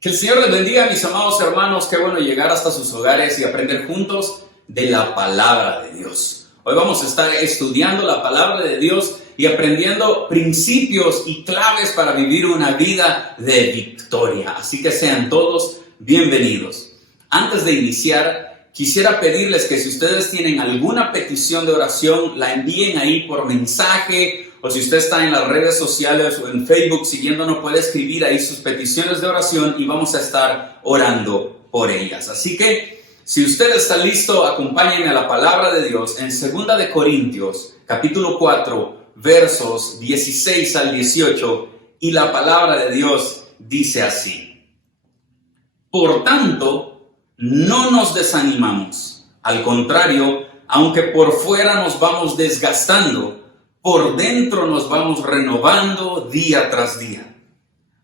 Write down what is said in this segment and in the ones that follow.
Que el Señor les bendiga, mis amados hermanos. Qué bueno llegar hasta sus hogares y aprender juntos de la palabra de Dios. Hoy vamos a estar estudiando la palabra de Dios y aprendiendo principios y claves para vivir una vida de victoria. Así que sean todos bienvenidos. Antes de iniciar, quisiera pedirles que si ustedes tienen alguna petición de oración, la envíen ahí por mensaje. O si usted está en las redes sociales o en Facebook siguiéndonos, puede escribir ahí sus peticiones de oración y vamos a estar orando por ellas. Así que, si usted está listo, acompáñenme a la palabra de Dios en 2 de Corintios, capítulo 4, versos 16 al 18. Y la palabra de Dios dice así: Por tanto, no nos desanimamos. Al contrario, aunque por fuera nos vamos desgastando, por dentro nos vamos renovando día tras día.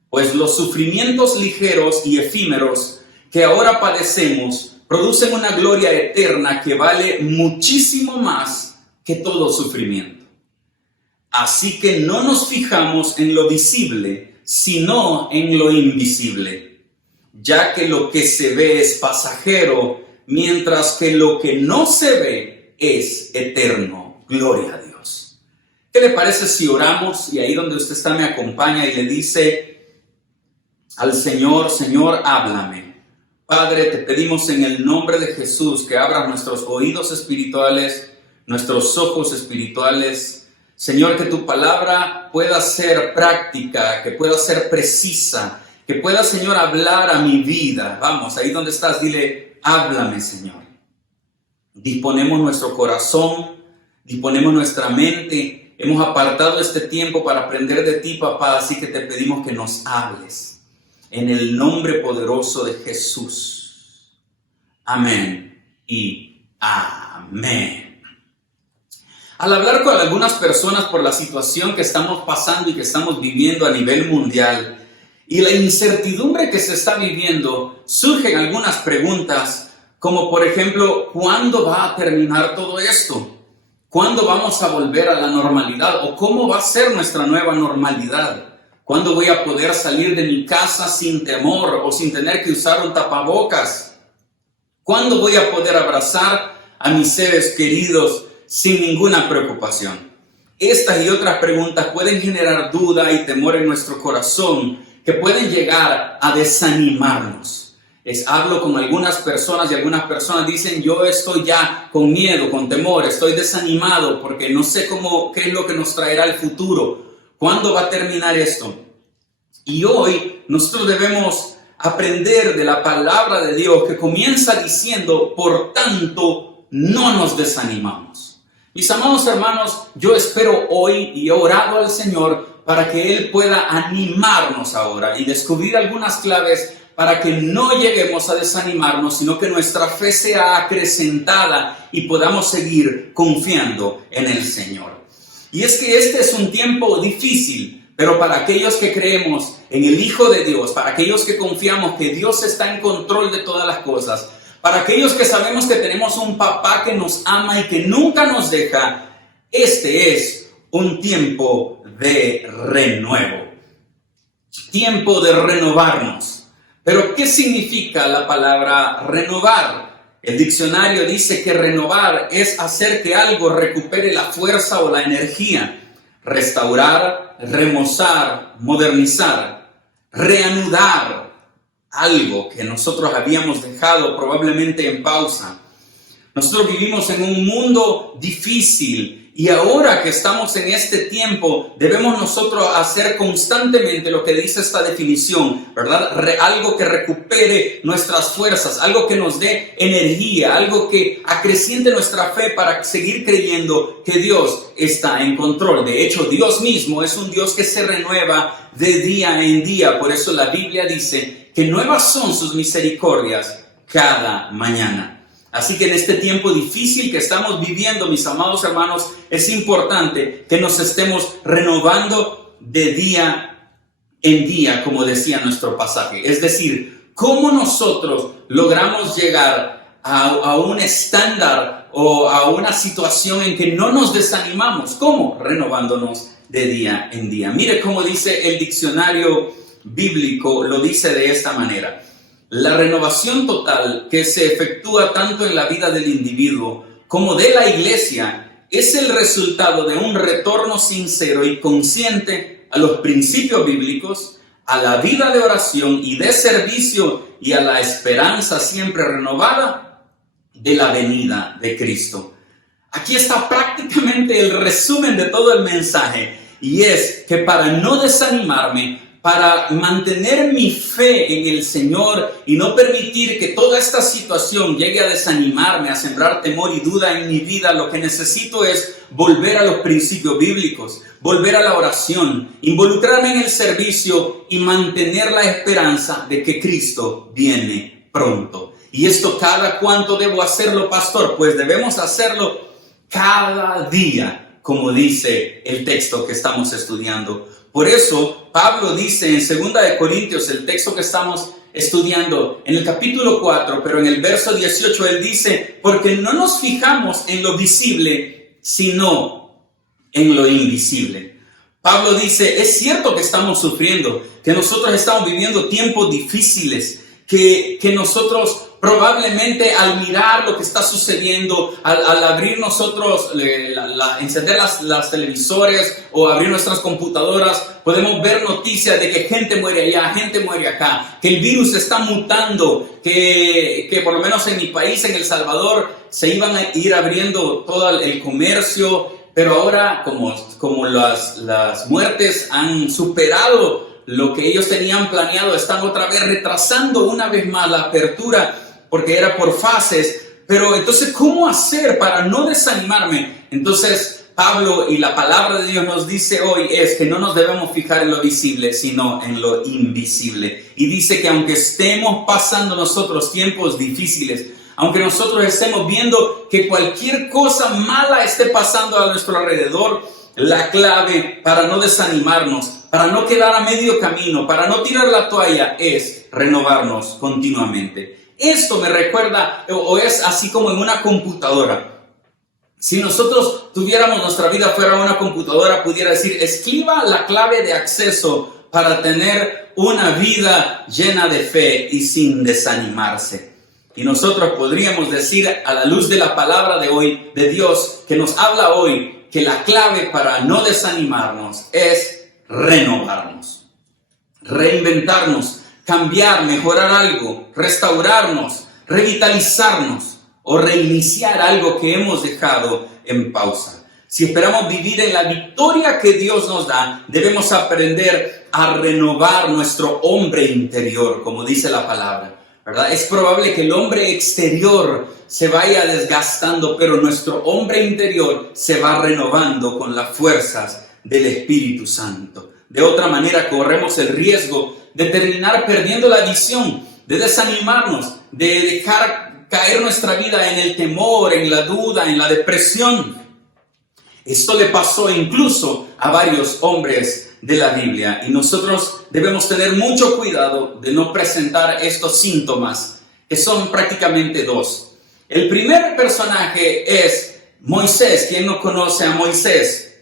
Pues los sufrimientos ligeros y efímeros que ahora padecemos producen una gloria eterna que vale muchísimo más que todo sufrimiento. Así que no nos fijamos en lo visible, sino en lo invisible, ya que lo que se ve es pasajero, mientras que lo que no se ve es eterno. Gloria a Dios. ¿Qué le parece si oramos y ahí donde usted está me acompaña y le dice al Señor: Señor, háblame? Padre, te pedimos en el nombre de Jesús que abras nuestros oídos espirituales, nuestros ojos espirituales. Señor, que tu palabra pueda ser práctica, que pueda ser precisa, que pueda, Señor, hablar a mi vida. Vamos, ahí donde estás, dile: háblame, Señor. Disponemos nuestro corazón, disponemos nuestra mente. Hemos apartado este tiempo para aprender de ti, papá, así que te pedimos que nos hables. En el nombre poderoso de Jesús. Amén y amén. Al hablar con algunas personas por la situación que estamos pasando y que estamos viviendo a nivel mundial y la incertidumbre que se está viviendo, surgen algunas preguntas como por ejemplo: ¿cuándo va a terminar todo esto? ¿Cuándo vamos a volver a la normalidad? ¿O cómo va a ser nuestra nueva normalidad? ¿Cuándo voy a poder salir de mi casa sin temor o sin tener que usar un tapabocas? ¿Cuándo voy a poder abrazar a mis seres queridos sin ninguna preocupación? Estas y otras preguntas pueden generar duda y temor en nuestro corazón, que pueden llegar a desanimarnos. Hablo con algunas personas y algunas personas dicen: yo estoy ya con miedo, con temor, estoy desanimado porque no sé qué es lo que nos traerá el futuro. ¿Cuándo va a terminar esto? Y hoy nosotros debemos aprender de la palabra de Dios que comienza diciendo: por tanto, no nos desanimamos. Mis amados hermanos, yo espero hoy y he orado al Señor para que Él pueda animarnos ahora y descubrir algunas claves para que no lleguemos a desanimarnos, sino que nuestra fe sea acrecentada y podamos seguir confiando en el Señor. Y es que este es un tiempo difícil, pero para aquellos que creemos en el Hijo de Dios, para aquellos que confiamos que Dios está en control de todas las cosas, para aquellos que sabemos que tenemos un papá que nos ama y que nunca nos deja, este es un tiempo de renuevo, tiempo de renovarnos. Pero, ¿qué significa la palabra renovar? El diccionario dice que renovar es hacer que algo recupere la fuerza o la energía. Restaurar, remozar, modernizar, reanudar algo que nosotros habíamos dejado probablemente en pausa. Nosotros vivimos en un mundo difícil y ahora que estamos en este tiempo debemos nosotros hacer constantemente lo que dice esta definición, ¿verdad? Algo que recupere nuestras fuerzas, algo que nos dé energía, algo que acreciente nuestra fe para seguir creyendo que Dios está en control. De hecho, Dios mismo es un Dios que se renueva de día en día. Por eso la Biblia dice que nuevas son sus misericordias cada mañana. Así que en este tiempo difícil que estamos viviendo, mis amados hermanos, es importante que nos estemos renovando de día en día, como decía nuestro pasaje. Es decir, cómo nosotros logramos llegar a un estándar o a una situación en que no nos desanimamos. ¿Cómo? Renovándonos de día en día. Mire cómo dice el diccionario bíblico lo dice de esta manera: la renovación total que se efectúa tanto en la vida del individuo como de la iglesia es el resultado de un retorno sincero y consciente a los principios bíblicos, a la vida de oración y de servicio y a la esperanza siempre renovada de la venida de Cristo. Aquí está prácticamente el resumen de todo el mensaje, y es que para no desanimarme, para mantener mi fe en el Señor y no permitir que toda esta situación llegue a desanimarme, a sembrar temor y duda en mi vida, lo que necesito es volver a los principios bíblicos, volver a la oración, involucrarme en el servicio y mantener la esperanza de que Cristo viene pronto. ¿Y esto cada cuánto debo hacerlo, pastor? Pues debemos hacerlo cada día, como dice el texto que estamos estudiando. Por eso, Pablo dice en 2 Corintios, el texto que estamos estudiando, en el capítulo 4, pero en el verso 18, él dice: porque no nos fijamos en lo visible, sino en lo invisible. Pablo dice, es cierto que estamos sufriendo, que nosotros estamos viviendo tiempos difíciles, que nosotros probablemente al mirar lo que está sucediendo, al abrir nosotros, encender las televisores o abrir nuestras computadoras, podemos ver noticias de que gente muere allá, gente muere acá, que el virus está mutando, que por lo menos en mi país, en El Salvador, se iban a ir abriendo todo el comercio, pero ahora como las muertes han superado lo que ellos tenían planeado, están otra vez retrasando una vez más la apertura, porque era por fases. Pero entonces, ¿cómo hacer para no desanimarme? Entonces, Pablo y la palabra de Dios nos dice hoy es que no nos debemos fijar en lo visible, sino en lo invisible. Y dice que aunque estemos pasando nosotros tiempos difíciles, aunque nosotros estemos viendo que cualquier cosa mala esté pasando a nuestro alrededor, la clave para no desanimarnos, para no quedar a medio camino, para no tirar la toalla, es renovarnos continuamente. Esto me recuerda, o es así como en una computadora. Si nosotros tuviéramos nuestra vida fuera una computadora, pudiera decir: escriba la clave de acceso para tener una vida llena de fe y sin desanimarse. Y nosotros podríamos decir, a la luz de la palabra de hoy, de Dios, que nos habla hoy, que la clave para no desanimarnos es renovarnos, reinventarnos, cambiar, mejorar algo, restaurarnos, revitalizarnos o reiniciar algo que hemos dejado en pausa. Si esperamos vivir en la victoria que Dios nos da, debemos aprender a renovar nuestro hombre interior, como dice la palabra, ¿verdad? Es probable que el hombre exterior se vaya desgastando, pero nuestro hombre interior se va renovando con las fuerzas del Espíritu Santo. De otra manera, corremos el riesgo de terminar perdiendo la visión, de desanimarnos, de dejar caer nuestra vida en el temor, en la duda, en la depresión. Esto le pasó incluso a varios hombres de la Biblia, y nosotros debemos tener mucho cuidado de no presentar estos síntomas, que son prácticamente dos. El primer personaje es Moisés. ¿Quién no conoce a Moisés?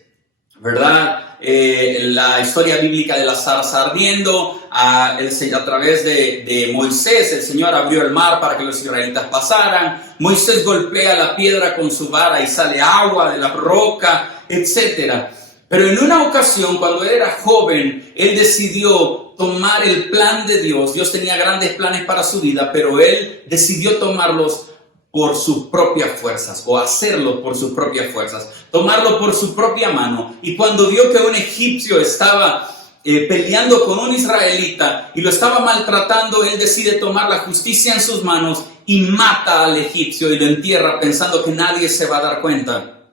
¿Verdad? La historia bíblica de la zarza ardiendo, a través de Moisés el Señor abrió el mar para que los israelitas pasaran. Moisés golpea la piedra con su vara y sale agua de la roca, etc. Pero en una ocasión, cuando él era joven, él decidió tomar el plan de Dios. Dios tenía grandes planes para su vida, pero él decidió tomarlos por sus propias fuerzas, o hacerlo por sus propias fuerzas, tomarlo por su propia mano. Y cuando vio que un egipcio estaba peleando con un israelita y lo estaba maltratando, él decide tomar la justicia en sus manos y mata al egipcio y lo entierra pensando que nadie se va a dar cuenta.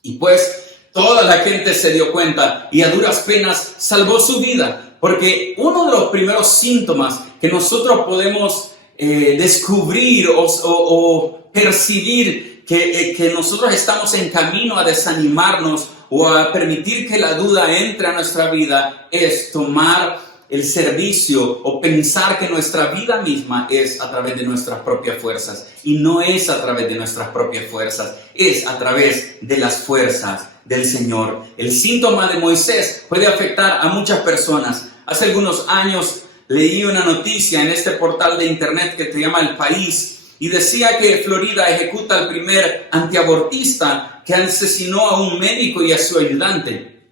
Y pues toda la gente se dio cuenta y a duras penas salvó su vida, porque uno de los primeros síntomas que nosotros podemos descubrir o percibir que nosotros estamos en camino a desanimarnos o a permitir que la duda entre a nuestra vida es tomar el servicio o pensar que nuestra vida misma es a través de nuestras propias fuerzas, y no es a través de nuestras propias fuerzas, es a través de las fuerzas del Señor. El síntoma de Moisés puede afectar a muchas personas. Hace algunos años leí una noticia en este portal de internet que se llama El País y decía que Florida ejecuta al primer antiabortista que asesinó a un médico y a su ayudante.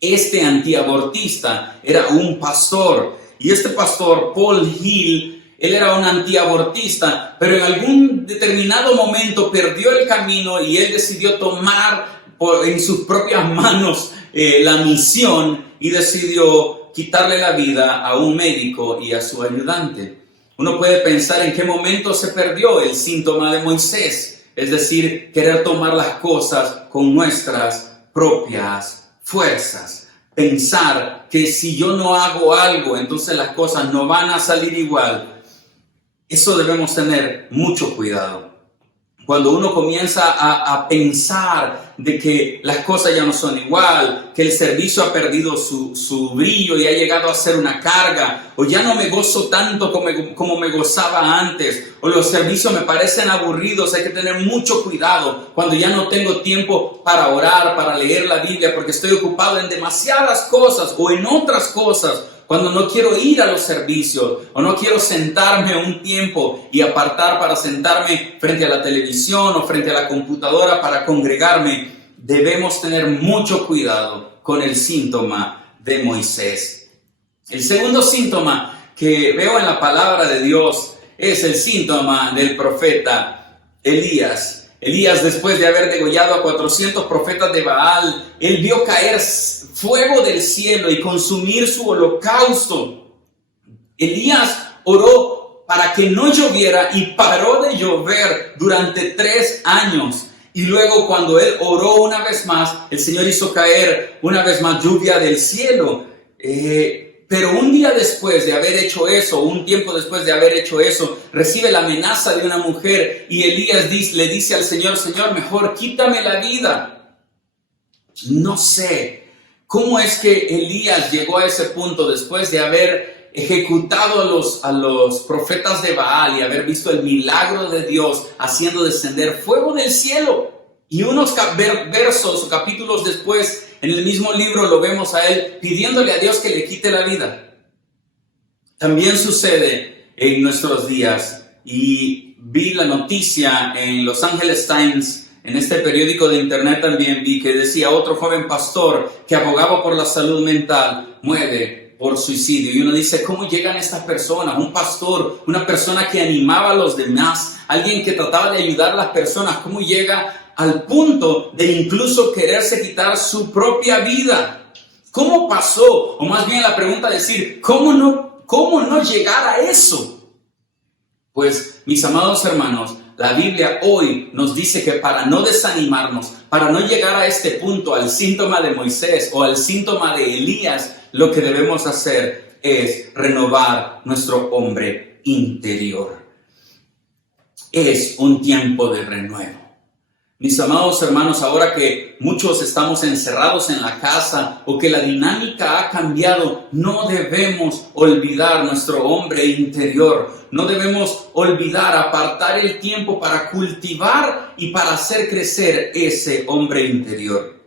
Este antiabortista era un pastor y este pastor, Paul Hill, él era un antiabortista, pero en algún determinado momento perdió el camino y él decidió tomar en sus propias manos la misión y decidió quitarle la vida a un médico y a su ayudante. Uno puede pensar en qué momento se perdió el síntoma de Moisés, es decir, querer tomar las cosas con nuestras propias fuerzas. Pensar que si yo no hago algo, entonces las cosas no van a salir igual. Eso debemos tener mucho cuidado. Cuando uno comienza a pensar de que las cosas ya no son igual, que el servicio ha perdido su brillo y ha llegado a ser una carga, o ya no me gozo tanto como me gozaba antes, o los servicios me parecen aburridos, hay que tener mucho cuidado cuando ya no tengo tiempo para orar, para leer la Biblia, porque estoy ocupado en demasiadas cosas o en otras cosas. Cuando no quiero ir a los servicios o no quiero sentarme un tiempo y apartar para sentarme frente a la televisión o frente a la computadora para congregarme, debemos tener mucho cuidado con el síntoma de Moisés. El segundo síntoma que veo en la palabra de Dios es el síntoma del profeta Elías. Elías, después de haber degollado a 400 profetas de Baal, él vio caer fuego del cielo y consumir su holocausto. Elías oró para que no lloviera y paró de llover durante 3 años. Y luego cuando él oró una vez más, el Señor hizo caer una vez más lluvia del cielo. Pero un día después de haber hecho eso, un tiempo después de haber hecho eso, recibe la amenaza de una mujer y Elías le dice al Señor, Señor, mejor quítame la vida. No sé cómo es que Elías llegó a ese punto después de haber ejecutado a los profetas de Baal y haber visto el milagro de Dios haciendo descender fuego del cielo. Y unos versos o capítulos después, en el mismo libro lo vemos a él pidiéndole a Dios que le quite la vida. También sucede en nuestros días y vi la noticia en Los Angeles Times, en este periódico de internet también vi que decía otro joven pastor que abogaba por la salud mental muere por suicidio. Y uno dice, ¿cómo llegan estas personas? Un pastor, una persona que animaba a los demás, alguien que trataba de ayudar a las personas, ¿cómo llega al punto de incluso quererse quitar su propia vida? ¿Cómo pasó? O más bien la pregunta es decir, ¿cómo no llegar a eso? Pues, mis amados hermanos, la Biblia hoy nos dice que para no desanimarnos, para no llegar a este punto, al síntoma de Moisés o al síntoma de Elías, lo que debemos hacer es renovar nuestro hombre interior. Es un tiempo de renuevo. Mis amados hermanos, ahora que muchos estamos encerrados en la casa o que la dinámica ha cambiado, no debemos olvidar nuestro hombre interior. No debemos olvidar apartar el tiempo para cultivar y para hacer crecer ese hombre interior.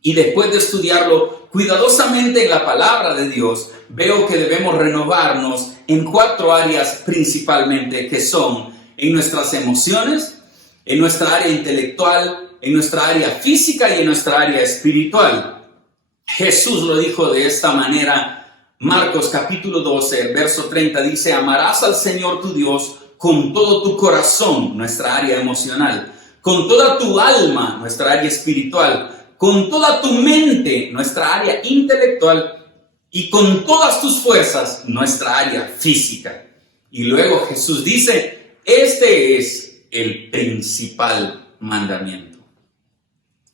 Y después de estudiarlo cuidadosamente en la palabra de Dios, veo que debemos renovarnos en 4 áreas principalmente, que son en nuestras emociones, en nuestra área intelectual, en nuestra área física y en nuestra área espiritual. Jesús lo dijo de esta manera. Marcos capítulo 12, verso 30 dice, amarás al Señor tu Dios con todo tu corazón, nuestra área emocional, con toda tu alma, nuestra área espiritual, con toda tu mente, nuestra área intelectual, y con todas tus fuerzas, nuestra área física. Y luego Jesús dice, este es el principal mandamiento.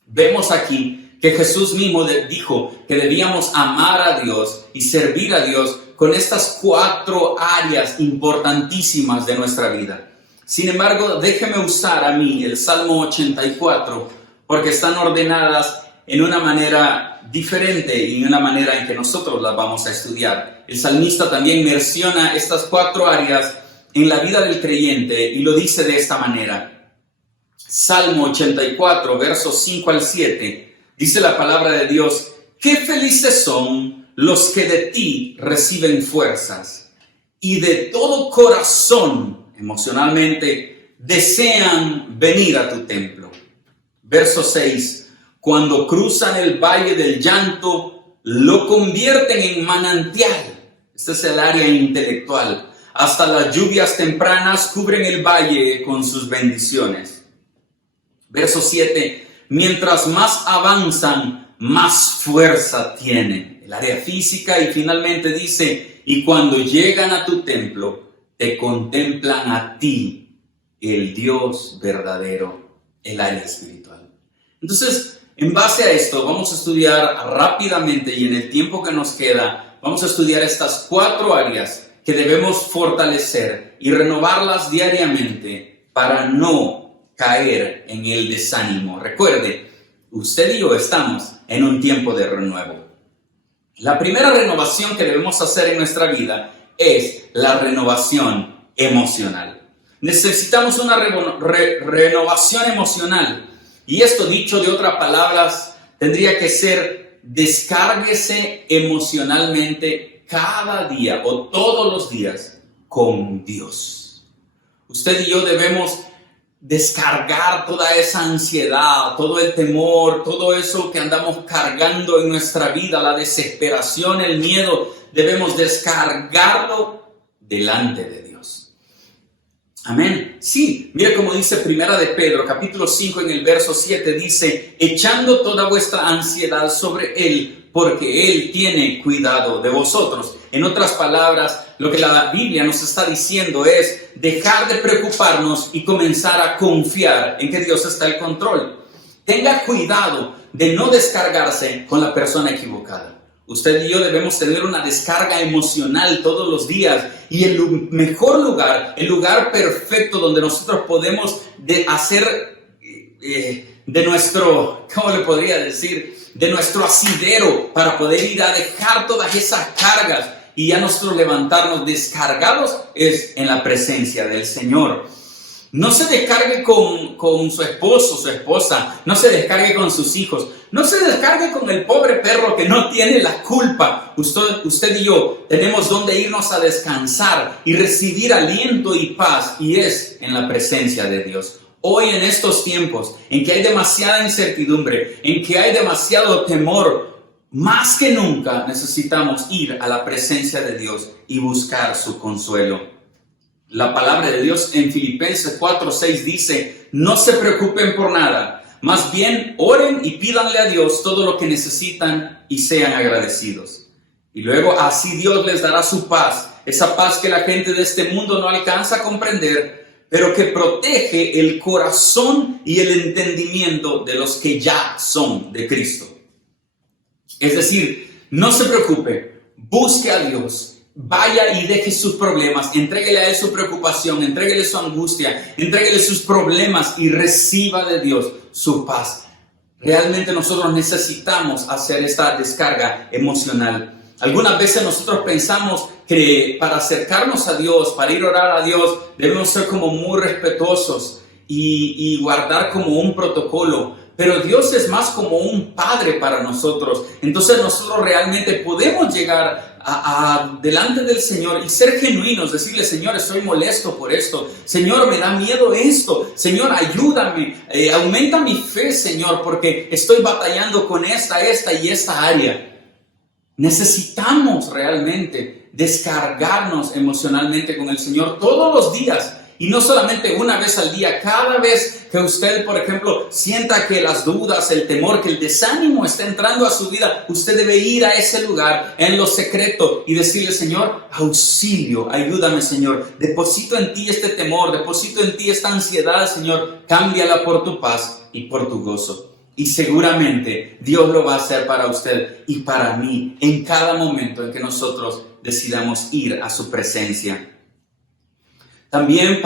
Vemos aquí que Jesús mismo dijo que debíamos amar a Dios y servir a Dios con estas 4 áreas importantísimas de nuestra vida. Sin embargo, déjeme usar a mí el Salmo 84 porque están ordenadas en una manera diferente y en una manera en que nosotros las vamos a estudiar. El salmista también menciona estas 4 áreas en la vida del creyente y lo dice de esta manera. Salmo 84, versos 5 al 7, dice la palabra de Dios, qué felices son los que de ti reciben fuerzas y de todo corazón, emocionalmente, desean venir a tu templo. Verso 6. Cuando cruzan el valle del llanto, lo convierten en manantial. Este es el área intelectual. Hasta las lluvias tempranas cubren el valle con sus bendiciones. Verso 7. Mientras más avanzan, más fuerza tienen. El área física, y finalmente dice, y cuando llegan a tu templo, te contemplan a ti, el Dios verdadero, el área espiritual. Entonces, en base a esto, vamos a estudiar rápidamente y en el tiempo que nos queda, vamos a estudiar estas 4 áreas que debemos fortalecer y renovarlas diariamente para no caer en el desánimo. Recuerde, usted y yo estamos en un tiempo de renuevo. La primera renovación que debemos hacer en nuestra vida es la renovación emocional. Necesitamos una renovación emocional. Y esto, dicho de otras palabras, tendría que ser: descárguese emocionalmente cada día o todos los días con Dios. Usted y yo debemos descargar toda esa ansiedad, todo el temor, todo eso que andamos cargando en nuestra vida, la desesperación, el miedo. Debemos descargarlo delante de Dios. Amén. Sí, mira como dice Primera de Pedro, capítulo 5, en el verso 7, dice: echando toda vuestra ansiedad sobre Él, porque Él tiene cuidado de vosotros. En otras palabras, lo que la Biblia nos está diciendo es dejar de preocuparnos y comenzar a confiar en que Dios está al control. Tenga cuidado de no descargarse con la persona equivocada. Usted y yo debemos tener una descarga emocional todos los días, y el mejor lugar, el lugar perfecto donde nosotros podemos hacer de nuestro, ¿cómo le podría decir? De nuestro asidero para poder ir a dejar todas esas cargas y ya nosotros levantarnos descargados es en la presencia del Señor. No se descargue con su esposo, su esposa, no se descargue con sus hijos, no se descargue con el pobre perro que no tiene la culpa. Usted y yo tenemos donde irnos a descansar y recibir aliento y paz, y es en la presencia de Dios. Hoy, en estos tiempos en que hay demasiada incertidumbre, en que hay demasiado temor, más que nunca necesitamos ir a la presencia de Dios y buscar su consuelo. La palabra de Dios en Filipenses 4:6 dice: no se preocupen por nada, más bien oren y pídanle a Dios todo lo que necesitan y sean agradecidos. Y luego así Dios les dará su paz, esa paz que la gente de este mundo no alcanza a comprender, pero que protege el corazón y el entendimiento de los que ya son de Cristo. Es decir, no se preocupe, busque a Dios. Vaya y deje sus problemas, entréguele a Él su preocupación, entréguele su angustia, entréguele sus problemas y reciba de Dios su paz. Realmente nosotros necesitamos hacer esta descarga emocional. Algunas veces nosotros pensamos que para acercarnos a Dios, para ir a orar a Dios, debemos ser como muy respetuosos y guardar como un protocolo. Pero Dios es más como un padre para nosotros. Entonces nosotros realmente podemos llegar delante del Señor y ser genuinos, decirle: Señor, estoy molesto por esto. Señor, me da miedo esto. Señor, ayúdame, aumenta mi fe, Señor, porque estoy batallando con esta y esta área. Necesitamos realmente descargarnos emocionalmente con el Señor todos los días. Y no solamente una vez al día, cada vez que usted, por ejemplo, sienta que las dudas, el temor, que el desánimo está entrando a su vida, usted debe ir a ese lugar en lo secreto y decirle: Señor, auxilio, ayúdame, Señor. Deposito en ti este temor, deposito en ti esta ansiedad, Señor. Cámbiala por tu paz y por tu gozo. Y seguramente Dios lo va a hacer para usted y para mí en cada momento en que nosotros decidamos ir a su presencia. También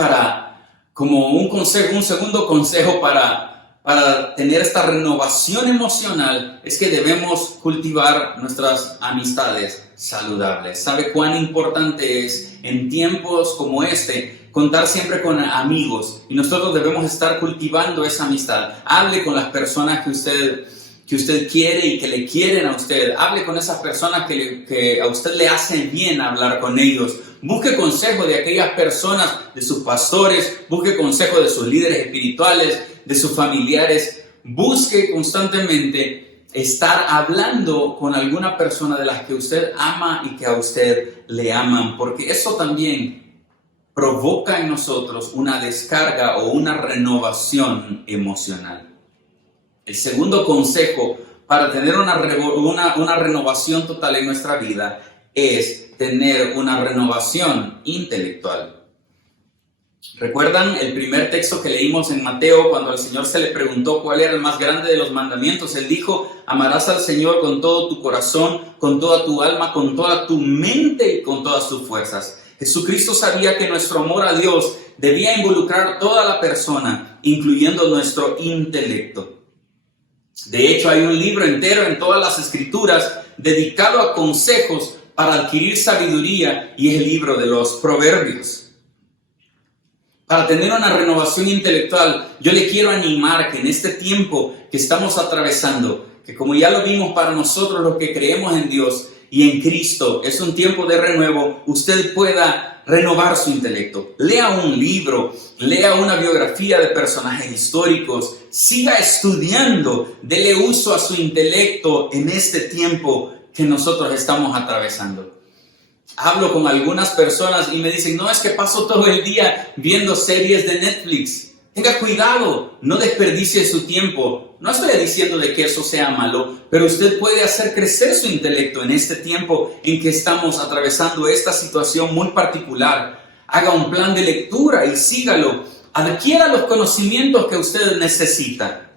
como un segundo consejo para tener esta renovación emocional, es que debemos cultivar nuestras amistades saludables. ¿Sabe cuán importante es en tiempos como este contar siempre con amigos? Y nosotros debemos estar cultivando esa amistad. Hable con las personas que usted que usted quiere y que le quieren a usted. Hable con esas personas que a usted le hacen bien hablar con ellos. Busque consejo de aquellas personas, de sus pastores. Busque consejo de sus líderes espirituales, de sus familiares. Busque constantemente estar hablando con alguna persona de las que usted ama y que a usted le aman, porque eso también provoca en nosotros una descarga o una renovación emocional. El segundo consejo para tener una renovación total en nuestra vida es tener una renovación intelectual. ¿Recuerdan el primer texto que leímos en Mateo cuando al Señor se le preguntó cuál era el más grande de los mandamientos? Él dijo: amarás al Señor con todo tu corazón, con toda tu alma, con toda tu mente y con todas tus fuerzas. Jesucristo sabía que nuestro amor a Dios debía involucrar toda la persona, incluyendo nuestro intelecto. De hecho, hay un libro entero en todas las Escrituras dedicado a consejos para adquirir sabiduría, y es el libro de los Proverbios. Para tener una renovación intelectual, yo le quiero animar que en este tiempo que estamos atravesando, que como ya lo vimos para nosotros los que creemos en Dios y en Cristo, es un tiempo de renuevo, usted pueda renovar su intelecto. Lea un libro, lea una biografía de personajes históricos, siga estudiando, dele uso a su intelecto en este tiempo que nosotros estamos atravesando. Hablo con algunas personas y me dicen: no, es que paso todo el día viendo series de Netflix. Tenga cuidado, no desperdicie su tiempo. No estoy diciendo de que eso sea malo, pero usted puede hacer crecer su intelecto en este tiempo en que estamos atravesando esta situación muy particular. Haga un plan de lectura y sígalo. Adquiera los conocimientos que usted necesita.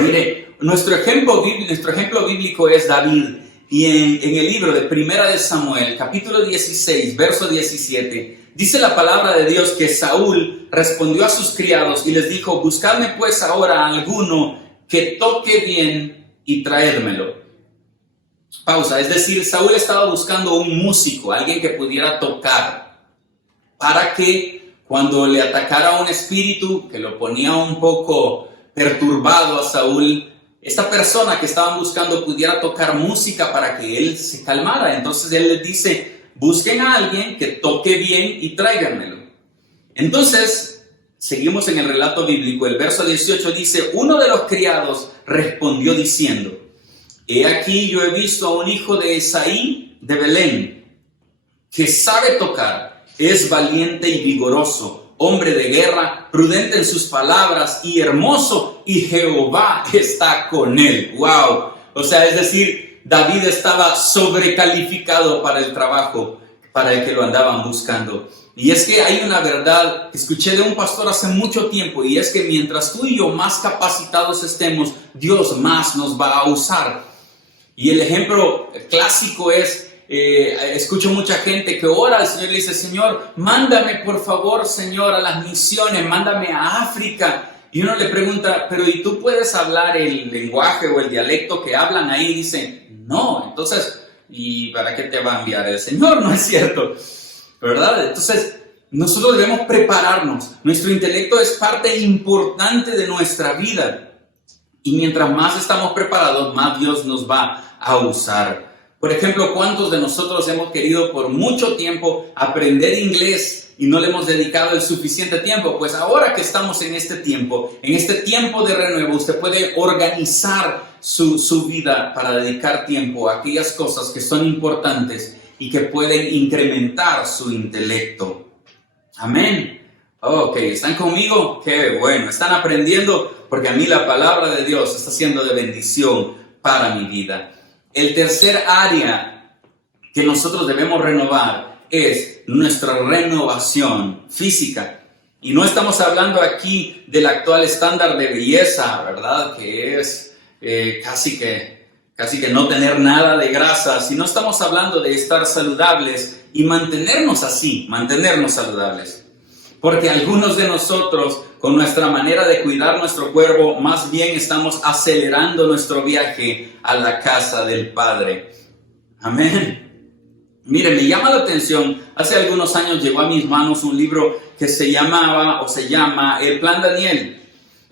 Mire, nuestro ejemplo bíblico es David. Y en el libro de Primera de Samuel, capítulo 16, verso 17, dice la palabra de Dios que Saúl respondió a sus criados y les dijo: buscadme pues ahora a alguno que toque bien y traédmelo. Pausa, es decir, Saúl estaba buscando un músico, alguien que pudiera tocar, para que cuando le atacara un espíritu que lo ponía un poco perturbado a Saúl, esta persona que estaban buscando pudiera tocar música para que él se calmara. Entonces él les dice: busquen a alguien que toque bien y tráiganmelo. Entonces, seguimos en el relato bíblico. El verso 18 dice: uno de los criados respondió diciendo: he aquí, yo he visto a un hijo de Isaí de Belén, que sabe tocar, es valiente y vigoroso, hombre de guerra, prudente en sus palabras y hermoso, y Jehová está con él. ¡Wow! O sea, es decir, David estaba sobrecalificado para el trabajo para el que lo andaban buscando. Y es que hay una verdad que escuché de un pastor hace mucho tiempo, y es que mientras tú y yo más capacitados estemos, Dios más nos va a usar. Y el ejemplo clásico es: escucho mucha gente que ora al Señor y le dice: Señor, mándame por favor, Señor, a las misiones, mándame a África. Y uno le pregunta: pero ¿y tú puedes hablar el lenguaje o el dialecto que hablan ahí? Y dice: no. Entonces, ¿y para qué te va a enviar el Señor? No es cierto, ¿verdad? Entonces, nosotros debemos prepararnos. Nuestro intelecto es parte importante de nuestra vida. Y mientras más estamos preparados, más Dios nos va a usar. Por ejemplo, ¿cuántos de nosotros hemos querido por mucho tiempo aprender inglés y no le hemos dedicado el suficiente tiempo? Pues ahora que estamos en este tiempo de renuevo, usted puede organizar su vida para dedicar tiempo a aquellas cosas que son importantes y que pueden incrementar su intelecto. Amén. Ok, ¿están conmigo? Qué bueno, están aprendiendo, porque a mí la palabra de Dios está siendo de bendición para mi vida. El tercer área que nosotros debemos renovar es nuestra renovación física. Y no estamos hablando aquí del actual estándar de belleza, ¿verdad? Que es casi que no tener nada de grasa, sino estamos hablando de estar saludables y mantenernos así, mantenernos saludables. Porque algunos de nosotros, con nuestra manera de cuidar nuestro cuerpo, más bien estamos acelerando nuestro viaje a la casa del Padre. Amén. Miren, me llama la atención, hace algunos años llegó a mis manos un libro que se llama El Plan Daniel,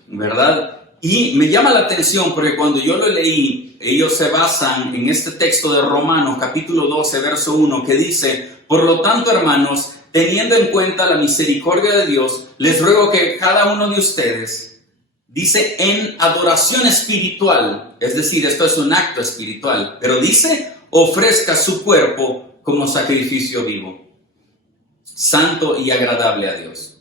¿verdad? Y me llama la atención porque cuando yo lo leí, ellos se basan en este texto de Romanos, capítulo 12, verso 1, que dice: por lo tanto, hermanos, teniendo en cuenta la misericordia de Dios, les ruego que cada uno de ustedes, dice, en adoración espiritual, es decir, esto es un acto espiritual, pero dice, ofrezca su cuerpo como sacrificio vivo, santo y agradable a Dios.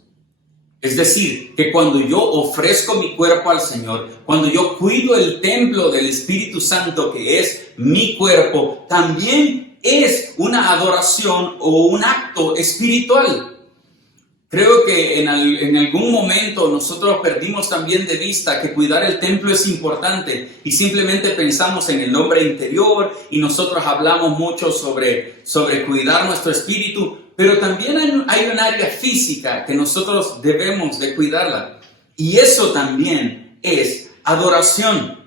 Es decir, que cuando yo ofrezco mi cuerpo al Señor, cuando yo cuido el templo del Espíritu Santo, que es mi cuerpo, también es una adoración o un acto espiritual. Creo que en algún momento nosotros perdimos también de vista que cuidar el templo es importante y simplemente pensamos en el hombre interior y nosotros hablamos mucho sobre cuidar nuestro espíritu. Pero también hay un área física que nosotros debemos de cuidarla. Y eso también es adoración.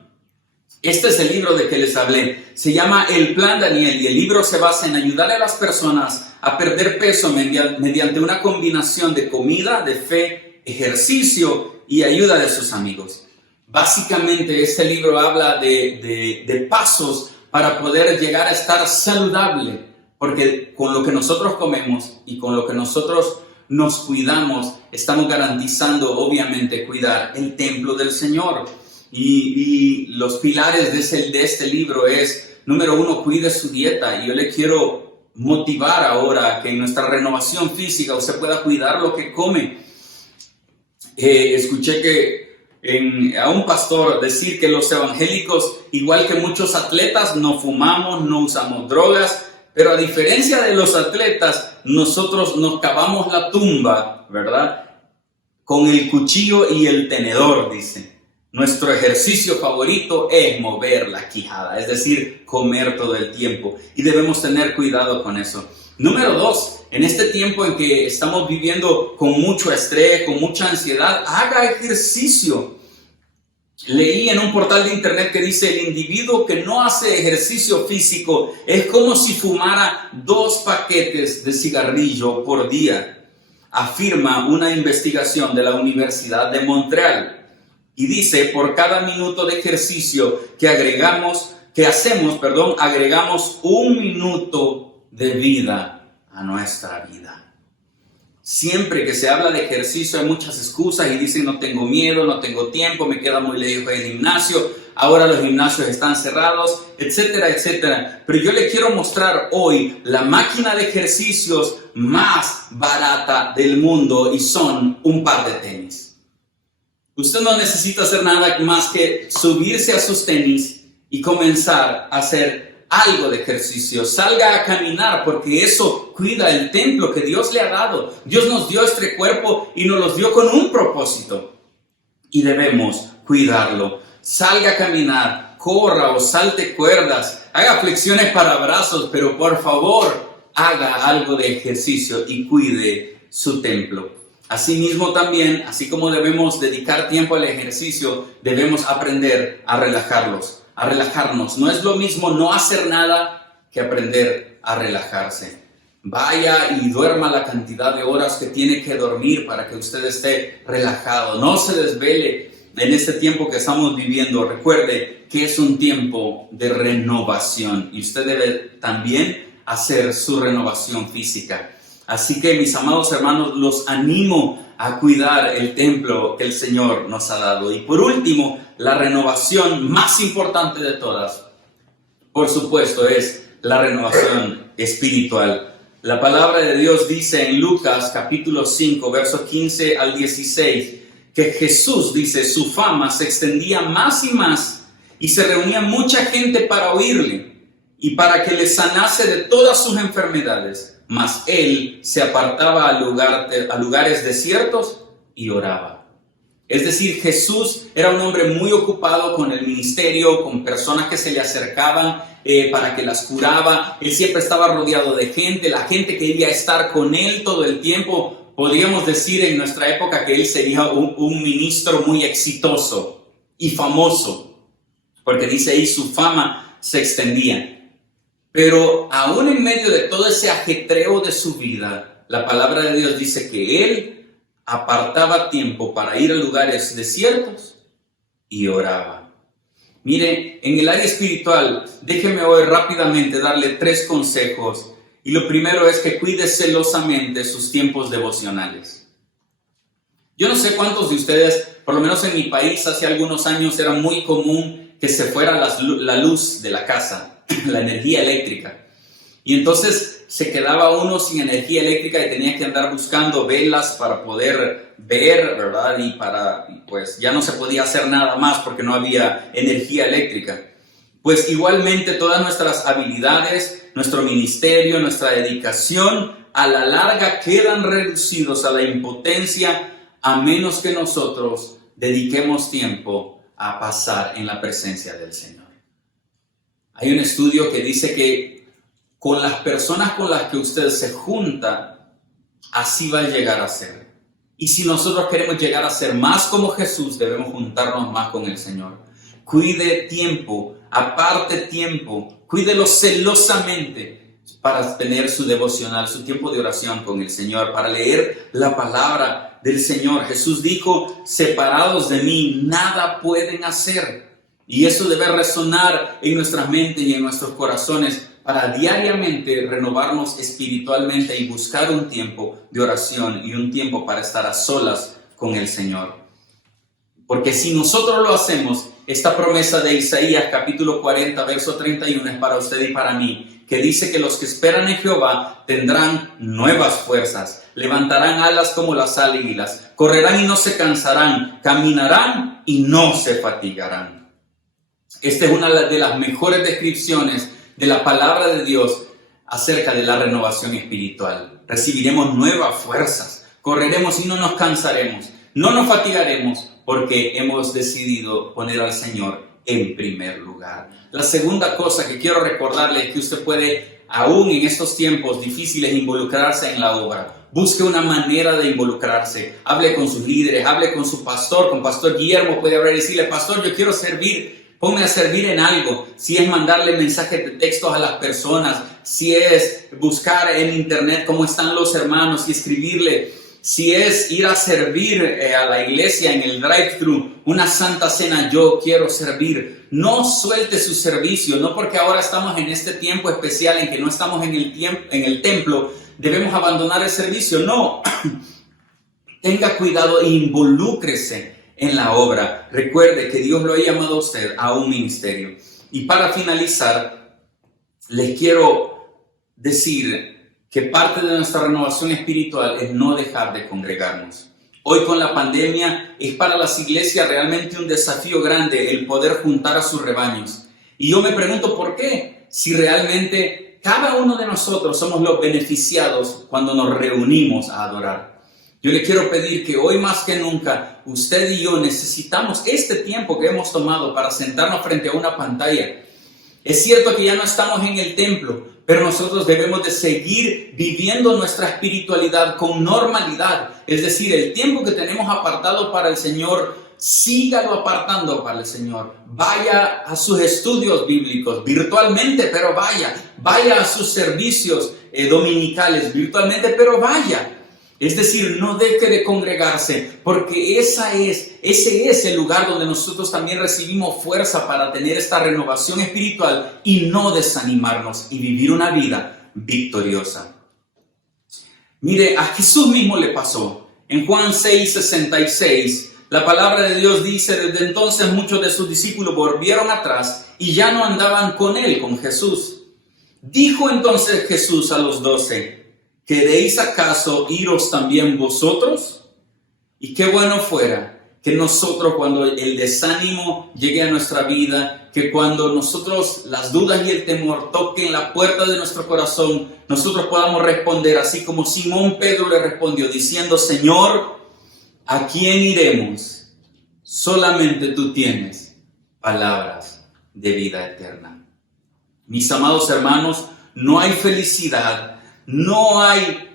Este es el libro de que les hablé. Se llama El Plan Daniel y el libro se basa en ayudar a las personas a perder peso mediante una combinación de comida, de fe, ejercicio y ayuda de sus amigos. Básicamente este libro habla de pasos para poder llegar a estar saludable. Porque con lo que nosotros comemos y con lo que nosotros nos cuidamos, estamos garantizando, obviamente, cuidar el templo del Señor. Y los pilares de este libro es, número 1, cuide su dieta. Y yo le quiero motivar ahora a que en nuestra renovación física usted pueda cuidar lo que come. Escuché a un pastor decir que los evangélicos, igual que muchos atletas, no fumamos, no usamos drogas. Pero a diferencia de los atletas, nosotros nos cavamos la tumba, ¿verdad? Con el cuchillo y el tenedor, dice. Nuestro ejercicio favorito es mover la quijada, es decir, comer todo el tiempo. Y debemos tener cuidado con eso. Número 2, en este tiempo en que estamos viviendo con mucho estrés, con mucha ansiedad, haga ejercicio. Leí en un portal de internet que dice: el individuo que no hace ejercicio físico es como si fumara 2 paquetes de cigarrillo por día, afirma una investigación de la Universidad de Montreal. Y dice, por cada minuto de ejercicio que hacemos, agregamos 1 minuto de vida a nuestra vida. Siempre que se habla de ejercicio hay muchas excusas y dicen: no tengo miedo, no tengo tiempo, me queda muy lejos del gimnasio, ahora los gimnasios están cerrados, etcétera, etcétera. Pero yo le quiero mostrar hoy la máquina de ejercicios más barata del mundo y son un par de tenis. Usted no necesita hacer nada más que subirse a sus tenis y comenzar a hacer algo de ejercicio. Salga a caminar, porque eso cuida el templo que Dios le ha dado. Dios nos dio este cuerpo y nos los dio con un propósito y debemos cuidarlo. Salga a caminar, corra o salte cuerdas, haga flexiones para brazos, pero por favor haga algo de ejercicio y cuide su templo. Asimismo también, así como debemos dedicar tiempo al ejercicio, debemos aprender a relajarnos. No es lo mismo no hacer nada que aprender a relajarse. Vaya y duerma la cantidad de horas que tiene que dormir para que usted esté relajado. No se desvele en este tiempo que estamos viviendo. Recuerde que es un tiempo de renovación y usted debe también hacer su renovación física. Así que, mis amados hermanos, los animo a cuidar el templo que el Señor nos ha dado. Y por último, la renovación más importante de todas, por supuesto, es la renovación espiritual. La palabra de Dios dice en Lucas capítulo 5, versos 15 al 16, que Jesús, dice, su fama se extendía más y más y se reunía mucha gente para oírle y para que le sanase de todas sus enfermedades. Mas él se apartaba a lugares desiertos y oraba. Es decir, Jesús era un hombre muy ocupado con el ministerio, con personas que se le acercaban para que las curaba. Él siempre estaba rodeado de gente, la gente quería estar con él todo el tiempo. Podríamos decir en nuestra época que él sería un ministro muy exitoso y famoso, porque dice ahí su fama se extendía. Pero aún en medio de todo ese ajetreo de su vida, la palabra de Dios dice que él apartaba tiempo para ir a lugares desiertos y oraba. Mire, en el área espiritual, déjeme hoy rápidamente darle 3 consejos. Y lo primero es que cuide celosamente sus tiempos devocionales. Yo no sé cuántos de ustedes, por lo menos en mi país, hace algunos años era muy común que se fuera la luz de la casa, la energía eléctrica. Y entonces se quedaba uno sin energía eléctrica y tenía que andar buscando velas para poder ver, ¿verdad? Y pues ya no se podía hacer nada más porque no había energía eléctrica. Pues igualmente todas nuestras habilidades, nuestro ministerio, nuestra dedicación, a la larga quedan reducidos a la impotencia a menos que nosotros dediquemos tiempo a pasar en la presencia del Señor. Hay un estudio que dice que con las personas con las que usted se junta, así va a llegar a ser. Y si nosotros queremos llegar a ser más como Jesús, debemos juntarnos más con el Señor. Cuide tiempo, aparte tiempo, cuídelo celosamente para tener su devocional, su tiempo de oración con el Señor, para leer la palabra del Señor. Jesús dijo, separados de mí, nada pueden hacer. Y eso debe resonar en nuestras mentes y en nuestros corazones para diariamente renovarnos espiritualmente y buscar un tiempo de oración y un tiempo para estar a solas con el Señor. Porque si nosotros lo hacemos, esta promesa de Isaías capítulo 40, verso 31 es para usted y para mí, que dice que los que esperan en Jehová tendrán nuevas fuerzas, levantarán alas como las águilas, correrán y no se cansarán, caminarán y no se fatigarán. Esta es una de las mejores descripciones de la palabra de Dios acerca de la renovación espiritual. Recibiremos nuevas fuerzas, correremos y no nos cansaremos, no nos fatigaremos porque hemos decidido poner al Señor en primer lugar. La segunda cosa que quiero recordarle es que usted puede, aún en estos tiempos difíciles, involucrarse en la obra. Busque una manera de involucrarse. Hable con sus líderes, hable con su pastor, con Pastor Guillermo. Puede hablar y decirle, pastor, yo quiero servir. Ponme a servir en algo. Si es mandarle mensajes de textos a las personas, si es buscar en internet cómo están los hermanos y escribirle, si es ir a servir a la iglesia en el drive-thru, una santa cena, yo quiero servir. No suelte su servicio, no porque ahora estamos en este tiempo especial en que no estamos en el templo, debemos abandonar el servicio. No, tenga cuidado e involúcrese en la obra. Recuerde que Dios lo ha llamado a usted a un ministerio. Y para finalizar, les quiero decir que parte de nuestra renovación espiritual es no dejar de congregarnos. Hoy con la pandemia es para las iglesias realmente un desafío grande el poder juntar a sus rebaños. Y yo me pregunto por qué, si realmente cada uno de nosotros somos los beneficiados cuando nos reunimos a adorar. Yo le quiero pedir que hoy más que nunca, usted y yo necesitamos este tiempo que hemos tomado para sentarnos frente a una pantalla. Es cierto que ya no estamos en el templo, pero nosotros debemos de seguir viviendo nuestra espiritualidad con normalidad. Es decir, el tiempo que tenemos apartado para el Señor, sígalo apartando para el Señor. Vaya a sus estudios bíblicos virtualmente, pero vaya a sus servicios dominicales virtualmente, pero vaya. Es decir, no deje de congregarse, porque ese es el lugar donde nosotros también recibimos fuerza para tener esta renovación espiritual y no desanimarnos y vivir una vida victoriosa. Mire, a Jesús mismo le pasó. En Juan 6:66, la palabra de Dios dice, desde entonces muchos de sus discípulos volvieron atrás y ya no andaban con él, con Jesús. Dijo entonces Jesús a los 12, ¿queréis acaso iros también vosotros? Y qué bueno fuera que nosotros, cuando el desánimo llegue a nuestra vida, que cuando nosotros las dudas y el temor toquen la puerta de nuestro corazón, nosotros podamos responder así como Simón Pedro le respondió diciendo, Señor, ¿a quién iremos? Solamente tú tienes palabras de vida eterna. Mis amados hermanos, no hay felicidad, no hay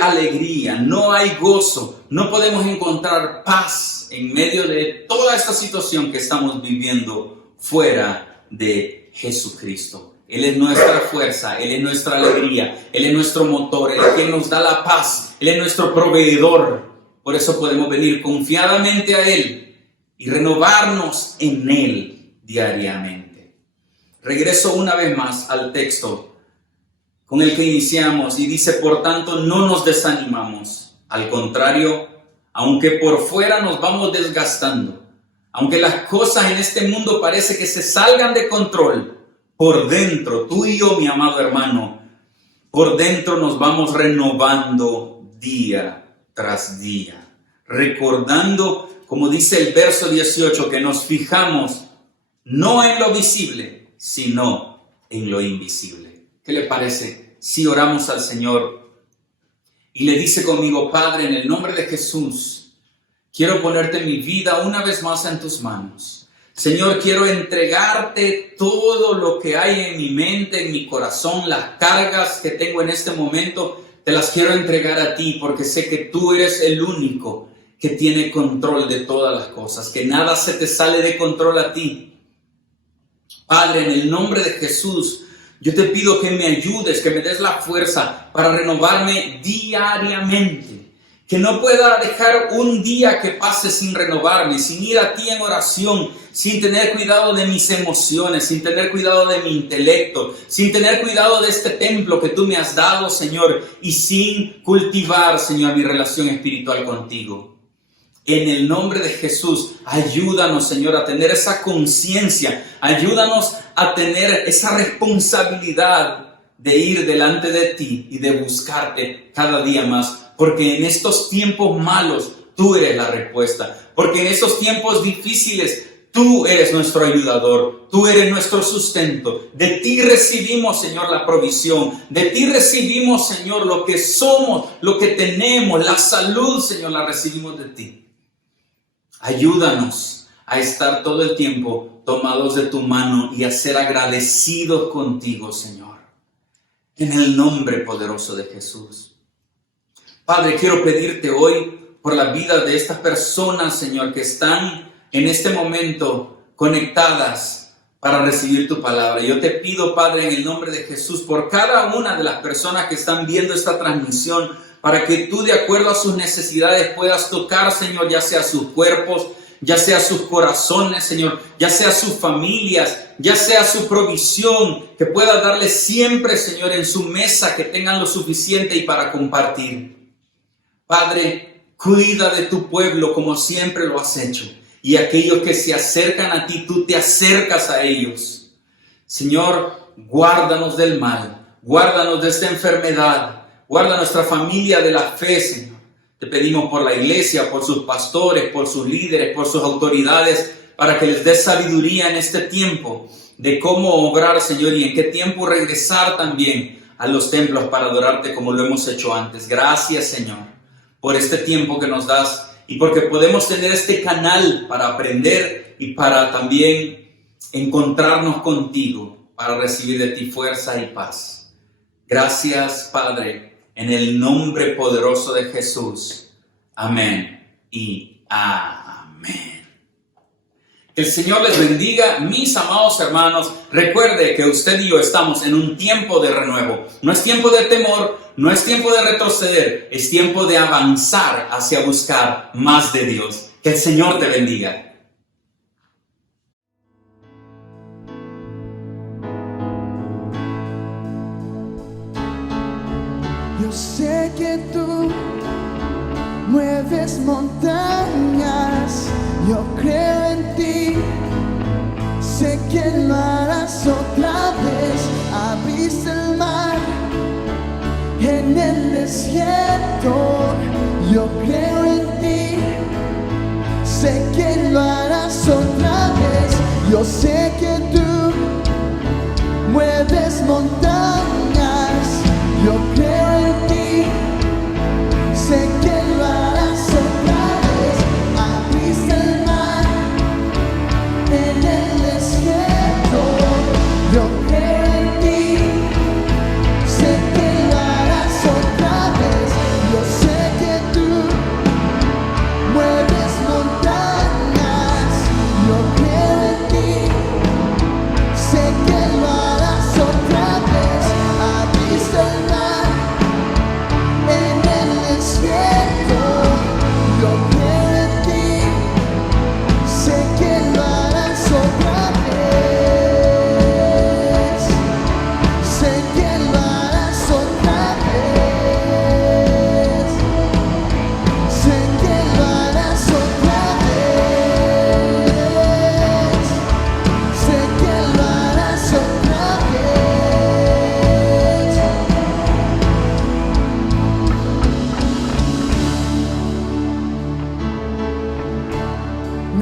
alegría, no hay gozo, no podemos encontrar paz en medio de toda esta situación que estamos viviendo fuera de Jesucristo. Él es nuestra fuerza, Él es nuestra alegría, Él es nuestro motor, Él es quien nos da la paz, Él es nuestro proveedor. Por eso podemos venir confiadamente a Él y renovarnos en Él diariamente. Regreso una vez más al texto con el que iniciamos y dice: por tanto, no nos desanimamos. Al contrario, aunque por fuera nos vamos desgastando, aunque las cosas en este mundo parece que se salgan de control, por dentro, tú y yo, mi amado hermano, por dentro nos vamos renovando día tras día, recordando, como dice el verso 18, que nos fijamos no en lo visible, sino en lo invisible. ¿Qué le parece si oramos al Señor y le dice conmigo: Padre, en el nombre de Jesús, quiero ponerte mi vida una vez más en tus manos. Señor, quiero entregarte todo lo que hay en mi mente, en mi corazón, las cargas que tengo en este momento, te las quiero entregar a ti, porque sé que tú eres el único que tiene control de todas las cosas, que nada se te sale de control a ti. Padre, en el nombre de Jesús, yo te pido que me ayudes, que me des la fuerza para renovarme diariamente. Que no pueda dejar un día que pase sin renovarme, sin ir a ti en oración, sin tener cuidado de mis emociones, sin tener cuidado de mi intelecto, sin tener cuidado de este templo que tú me has dado, Señor, y sin cultivar, Señor, mi relación espiritual contigo. En el nombre de Jesús, ayúdanos, Señor, a tener esa conciencia, ayúdanos a tener esa responsabilidad de ir delante de ti y de buscarte cada día más. Porque en estos tiempos malos, tú eres la respuesta. Porque en estos tiempos difíciles, tú eres nuestro ayudador. Tú eres nuestro sustento. De ti recibimos, Señor, la provisión. De ti recibimos, Señor, lo que somos, lo que tenemos. La salud, Señor, la recibimos de ti. Ayúdanos a estar todo el tiempo tomados de tu mano y a ser agradecidos contigo, Señor. En el nombre poderoso de Jesús. Padre, quiero pedirte hoy por la vida de estas personas, Señor, que están en este momento conectadas para recibir tu palabra. Yo te pido, Padre, en el nombre de Jesús, por cada una de las personas que están viendo esta transmisión, para que tú, de acuerdo a sus necesidades, puedas tocar, Señor, ya sea sus cuerpos, ya sea sus corazones, Señor, ya sea sus familias, ya sea su provisión, que puedas darles siempre, Señor, en su mesa, que tengan lo suficiente y para compartir. Padre, cuida de tu pueblo como siempre lo has hecho. Y aquellos que se acercan a ti, tú te acercas a ellos. Señor, guárdanos del mal, guárdanos de esta enfermedad, guarda nuestra familia de la fe, Señor. Te pedimos por la iglesia, por sus pastores, por sus líderes, por sus autoridades, para que les des sabiduría en este tiempo de cómo obrar, Señor, y en qué tiempo regresar también a los templos para adorarte como lo hemos hecho antes. Gracias, Señor, por este tiempo que nos das y porque podemos tener este canal para aprender y para también encontrarnos contigo, para recibir de ti fuerza y paz. Gracias, Padre, en el nombre poderoso de Jesús. Amén y amén. Que el Señor les bendiga, mis amados hermanos. Recuerde que usted y yo estamos en un tiempo de renuevo. No es tiempo de temor, no es tiempo de retroceder, es tiempo de avanzar hacia buscar más de Dios. Que el Señor te bendiga. Yo sé que tú mueves montañas, yo creo en ti, sé que lo harás otra vez. Abriste el mar en el desierto, yo creo en ti, sé que lo harás otra vez. Yo sé que tú mueves montañas, yo creo en ti, sé que lo harás otra vez. Abriste el mar en el desierto, yo creo en ti, sé que lo harás otra vez. Yo sé que tú mueves montañas, yo creo en ti, sé que lo harás otra vez.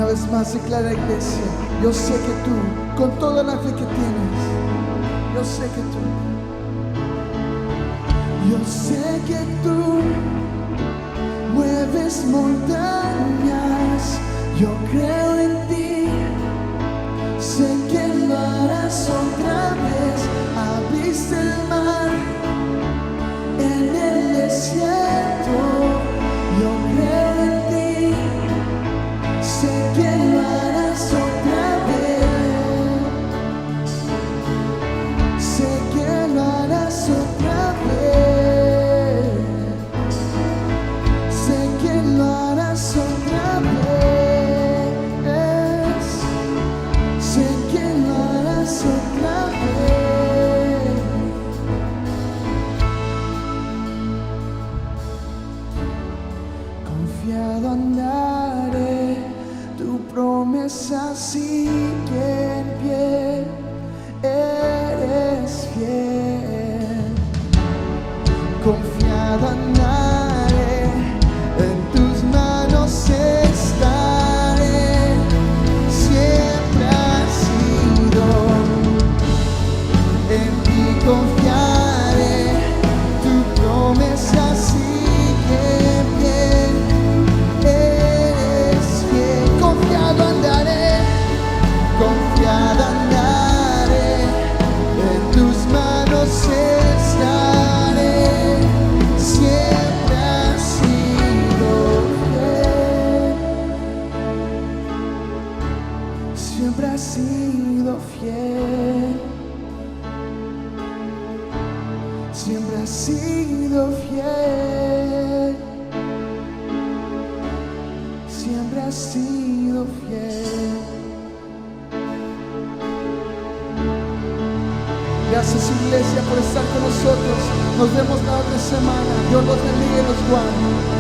vez más declara, iglesia, yo sé que tú, con toda la fe que tienes, yo sé que tú mueves montañas, yo creo en ti, sé que lo harás otra vez, abriste el mar en el desierto, yo creo en ti, sé que lo harás otra vez, sé que lo harás otra vez, sé que lo harás otra vez, sé que lo harás otra vez. Confiado andaré, tu promesa sigue en pie, eres fiel. Confiado andaré, en tus manos estaré, siempre has sido, en ti confiaré, tu promesa sigue en pie, eres fiel. Confiado andaré, confiado andaré, en tus manos estaré, siempre has sido fiel, siempre has sido fiel, siempre has sido fiel, siempre has sido fiel. Gracias, iglesia, por estar con nosotros. Nos vemos la otra semana. Dios los bendiga y los guarde.